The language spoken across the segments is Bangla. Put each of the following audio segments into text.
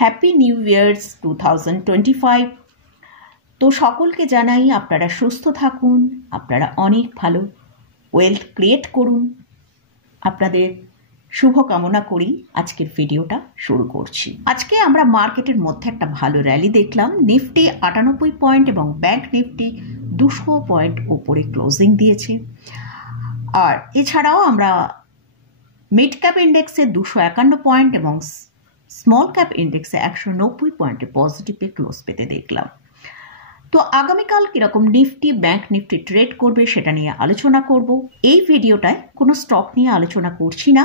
Happy new years 2025। তো সকলকে জানাই আপনারা সুস্থ থাকুন, আপনারা অনেক ভালো ওয়েলথ ক্রিয়েট করুন। আপনাদের শুভকামনা করি আজকের ভিডিওটা শুরু করছি। আজকে আমরা মার্কেটের মধ্যে একটা ভালো র্যালি দেখলাম। নিফটি 98 পয়েন্ট এবং ব্যাংক নিফটি 200 পয়েন্ট ওপরে ক্লোজিং দিয়েছে। আর এছাড়াও আমরা মিড ক্যাপ ইন্ডেক্সে 251 পয়েন্ট এবং স্মল ক্যাপ ইন্ডেক্সে 190 পয়েন্টে পজিটিভে ক্লোজ পেতে দেখলাম। তো আগামীকাল কিরকম নিফটি ব্যাংক নিফটি ট্রেড করবে সেটা নিয়ে আলোচনা করব। এই ভিডিওটায় কোনো স্টক নিয়ে আলোচনা করছি না।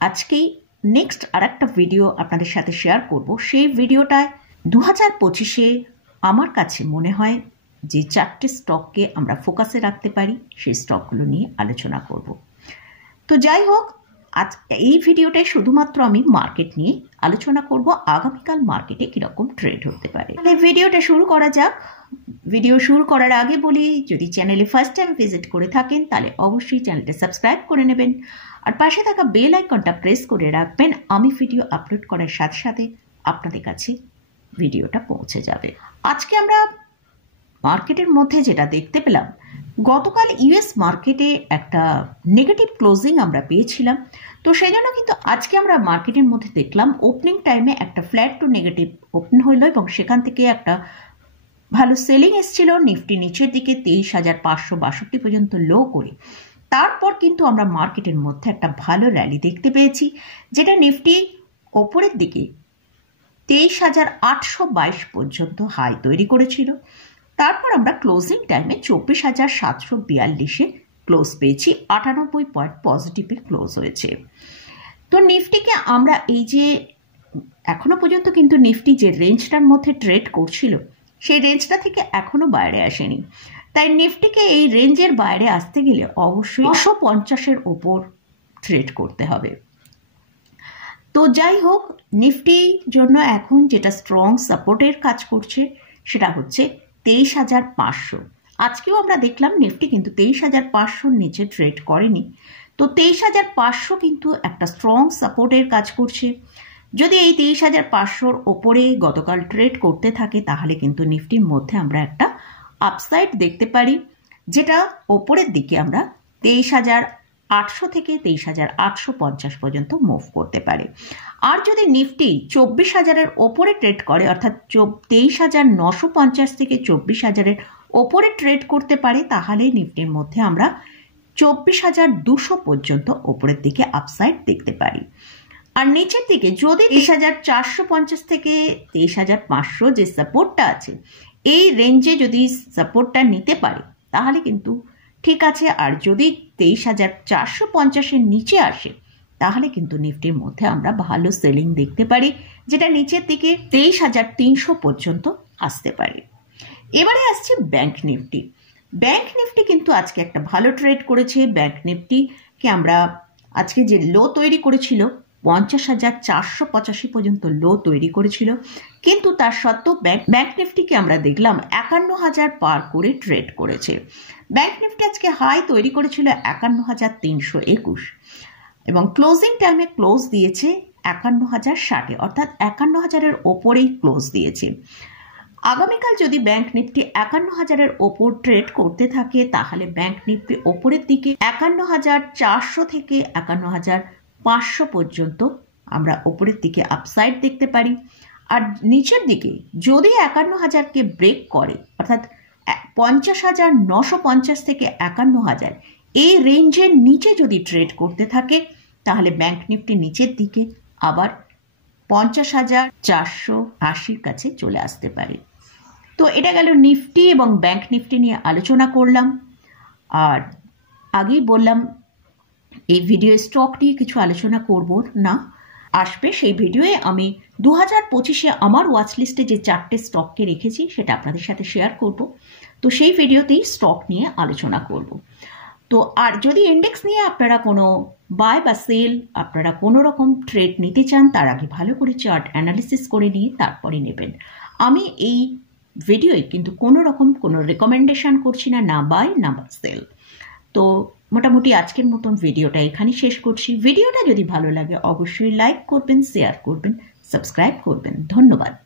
আজকেই নেক্সট আরেকটা ভিডিও আপনাদের সাথে শেয়ার করব। সেই ভিডিওটায় 2025-এ আমার কাছে মনে হয় যে 4টে স্টককে আমরা ফোকাসে রাখতে পারি, সেই স্টকগুলো নিয়ে আলোচনা করব। তো যাই হোক, আজ এই ভিডিওটায় শুধুমাত্র আমি মার্কেট নিয়ে আলোচনা করব, আগামীকাল মার্কেটে কিরকম ট্রেড হতে পারে। ভিডিওটা শুরু করা যাক। ভিডিও শুরু করার আগে বলি, যদি চ্যানেলে ফার্স্ট টাইম ভিজিট করে থাকেন তাহলে অবশ্যই চ্যানেলটা সাবস্ক্রাইব করে নেবেন আর পাশে থাকা বেল আইকনটা প্রেস করে রাখবেন। আমি ভিডিও আপলোড করার সাথে সাথে আপনাদের কাছে ভিডিওটা পৌঁছে যাবে। আজকে আমরা মার্কেটের মধ্যে যেটা দেখতে পেলাম, গতকাল ইউএস মার্কেটে একটা নেগেটিভ ক্লোজিং আমরা পেয়েছিলাম। তো সেই জন্য কিন্তু আজকে আমরা মার্কেটের মধ্যে দেখলাম ওপেনিং টাইমে একটা ফ্ল্যাট টু নেগেটিভ ওপেন হইল এবং সেখান থেকে একটা ভালো সেলিং এসেছিল। নিফটি নিচের দিকে 23,562 পর্যন্ত লো করে তারপর কিন্তু আমরা মার্কেটের মধ্যে একটা ভালো র্যালি দেখতে পেয়েছি, যেটা নিফটি ওপরের দিকে 23,822 পর্যন্ত হাই তৈরি করেছিল। তারপর আমরা ক্লোজিং টাইমে 24,742-এ ক্লোজ পেয়েছি, 98 পয়েন্ট পজিটিভে ক্লোজ হয়েছে। তো নিফটিকে আমরা এই যে এখনো পর্যন্ত কিন্তু নিফটি যে রেঞ্জটার মধ্যে ট্রেড করছিল সেই রেঞ্জটা থেকে এখনো বাইরে আসেনি। তাই নিফটিকে এই রেঞ্জের বাইরে আসতে গেলে অবশ্যই 250-এর ওপর ট্রেড করতে হবে। তো যাই হোক, নিফটির জন্য এখন যেটা স্ট্রং সাপোর্টের কাজ করছে সেটা হচ্ছে 23,500। আজকেও আমরা দেখলাম নিফটি কিন্তু 23,500-র নিচে ট্রেড করেনি। তো 23,500 কিন্তু একটা স্ট্রং সাপোর্টের কাজ করছে। যদি এই 23,500-র ওপরে গতকাল ট্রেড করতে থাকে তাহলে কিন্তু নিফটির মধ্যে আমরা একটা আপসাইড দেখতে পারি, যেটা ওপরের দিকে আমরা 23,800 থেকে 23,850 পর্যন্ত মুভ করতে পারে। আর যদি নিফটি 24,000-এর ওপরে ট্রেড করে, অর্থাৎ 23,950 থেকে 24,000-এর ওপরে ট্রেড করতে পারে, তাহলে নিফটির মধ্যে আমরা 24,200 পর্যন্ত ওপরের দিকে আপসাইড দেখতে পারি। আর নিচের দিকে যদি 23,450 থেকে 23,500 যে সাপোর্টটা আছে এই রেঞ্জে যদি সাপোর্টটা নিতে পারে তাহলে কিন্তু ঠিক আছে। আর যদি 23,450-এর নিচে আসে তাহলে কিন্তু নিফটির মধ্যে আমরা ভালো সেলিং দেখতে পারি, যেটা নিচের দিকে 23,300 পর্যন্ত আসতে পারে। এবারে আসছে ব্যাংক নিফটি। ব্যাংক নিফটি কিন্তু আজকে একটা ভালো ট্রেড করেছে। ব্যাংক নিফটিকে আমরা আজকে যে লো তৈরি করেছিল 50,485 পর্যন্ত লো তৈরি করেছিল, কিন্তু তার সত্ত্বেও ব্যাংক নিফটিকে আমরা দেখলাম 51,000 পার করে ট্রেড করেছে। ব্যাংক নিফটি আজকে হাই তৈরি করেছিল 51,321 এবং ক্লোজিং টাইমে ক্লোজ দিয়েছে 51,060-এ, অর্থাৎ 51,000-এর ওপরেই ক্লোজ দিয়েছে। আগামীকাল যদি ব্যাংক নিফটি 51,000-এর ওপর ট্রেড করতে থাকে তাহলে ব্যাংক নিফটি ওপরের দিকে 51,400 থেকে 51,500 পর্যন্ত আমরা ওপরের দিকে আপসাইড দেখতে পারি। আর নিচের দিকে যদি 51,000-কে ব্রেক করে, অর্থাৎ 50,950 থেকে 51,000 এই রেঞ্জের নিচে যদি ট্রেড করতে থাকে তাহলে ব্যাংক নিফটি নিচের দিকে আবার 50,480-র কাছে চলে আসতে পারে। তো এটা গেল নিফটি এবং ব্যাংক নিফটি নিয়ে আলোচনা করলাম। আর আগেই বললাম এই ভিডিও স্টক নিয়ে কিছু আলোচনা করব না, আসবে সেই ভিডিওয়ে আমি 2025-এ আমার ওয়াচ লিস্টে যে 4টে স্টককে রেখেছি সেটা আপনাদের সাথে শেয়ার করব। তো সেই ভিডিওতেই স্টক নিয়ে আলোচনা করব। তো আর যদি ইন্ডেক্স নিয়ে আপনারা কোনো বাই বা সেল আপনারা কোনো রকম ট্রেড নিতে চান তার আগে ভালো করে চার্ট অ্যানালিসিস করে নিয়ে তারপরে নেবেন। আমি এই ভিডিওয়ে কিন্তু কোনো রকম কোনো রেকমেন্ডেশন করছি না, না বাই না সেল। তো মোটামুটি আজকের মতন ভিডিওটা এখানে শেষ করছি। ভিডিওটা যদি ভালো লাগে অবশ্যই লাইক করবেন, শেয়ার করবেন, সাবস্ক্রাইব করবেন। ধন্যবাদ।